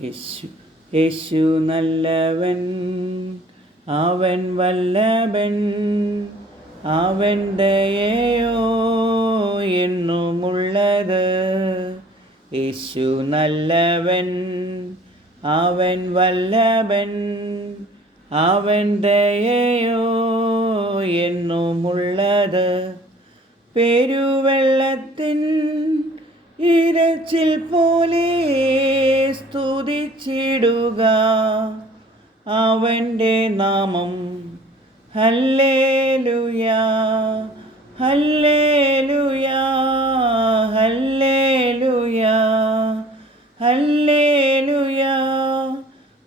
യേശു യേശു നല്ലവൻ അവൻ വല്ലഭൻ അവൻ ദയയോ എന്നുമുള്ളത്. യേശു നല്ലവൻ അവൻ വല്ലഭൻ അവൻ ദയയോ എന്നുമുള്ളത്. പെരുവെള്ളത്തിൻ ഇരച്ചിൽ പോലെ സ്തുതിച്ചിടുക. അവന്റെ നാമം ഹല്ലേലുയാ ഹല്ലേലുയാ ഹല്ലേലുയാ ഹല്ലേലുയാ.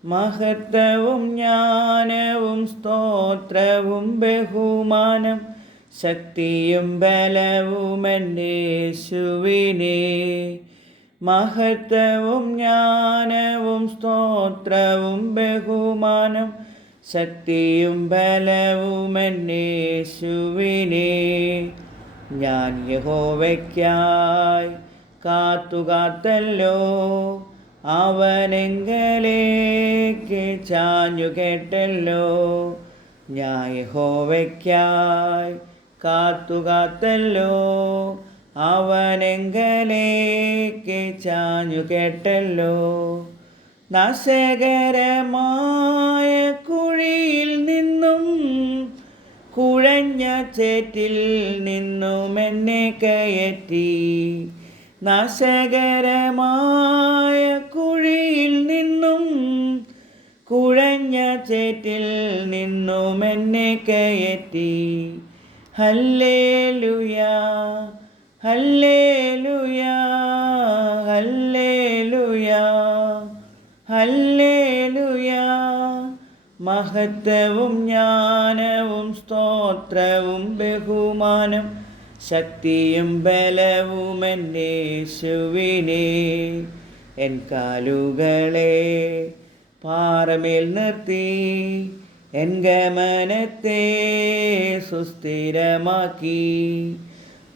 മഹത്വവും ജ്ഞാനവും സ്തോത്രവും ബഹുമാനം ശക്തിയും ബലവും എന്റെ യേശുവിനെ മഹത്വവും ജ്ഞാനവും സ്തോത്രവും ബഹുമാനം ശക്തിയും ബലവും എന്നേശുവിനെ. ഞാൻ യഹോവയ്ക്കായി കാത്തുകാത്തല്ലോ. അവനെങ്കലേക്ക് ചാഞ്ഞു കേട്ടല്ലോ. ഞാൻ യഹോവയ്ക്കായി കാത്തുകാത്തല്ലോ. അവനെങ്കലേക്ക് ചാഞ്ഞു കേട്ടല്ലോ. നാശകരമായ കുഴിയിൽ നിന്നും കുഴഞ്ഞ ചേറ്റിൽ നിന്നും എന്നെ കയറ്റി. നാശകരമായ കുഴിയിൽ നിന്നും കുഴഞ്ഞ ചേറ്റിൽ നിന്നും എന്നെ കയറ്റി. ഹല്ലേലുയാ. മഹത്വവും ജ്ഞാനവും സ്തോത്രവും ബഹുമാനം ശക്തിയും ബലവും എന്റെ യേശുവിനെ എൻ കാലുകളെ പാറമേൽ നിർത്തി എൻ ഗമനത്തെ സുസ്ഥിരമാക്കി.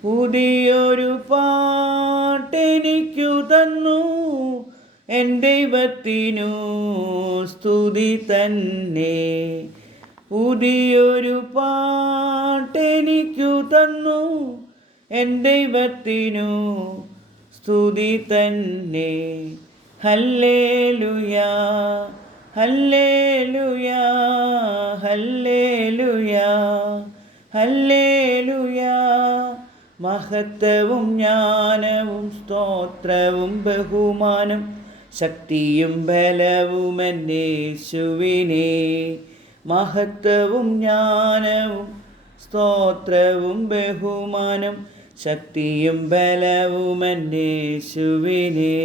പുതിയൊരു പാട്ടെനിക്കു തന്നു. എൻ ദൈവത്തിനു സ്തുതി തന്നെ. പുതിയൊരു പാട്ടെനിക്കു തന്നു. എൻ ദൈവത്തിനു സ്തുതി തന്നെ. ഹല്ലേ ലുയാ ഹല്ലേ ലുയാ ഹല്ലേ ലുയാ ഹല്ലേലുയാ ഹല്ലേലുയാ. മഹത്വവും ജ്ഞാനവും സ്തോത്രവും ബഹുമാനം ശക്തിയും ബലവും എന്നേശുവിനെ. മഹത്വവും ജ്ഞാനവും സ്തോത്രവും ബഹുമാനം ശക്തിയും ബലവും എന്നേശുവിനെ.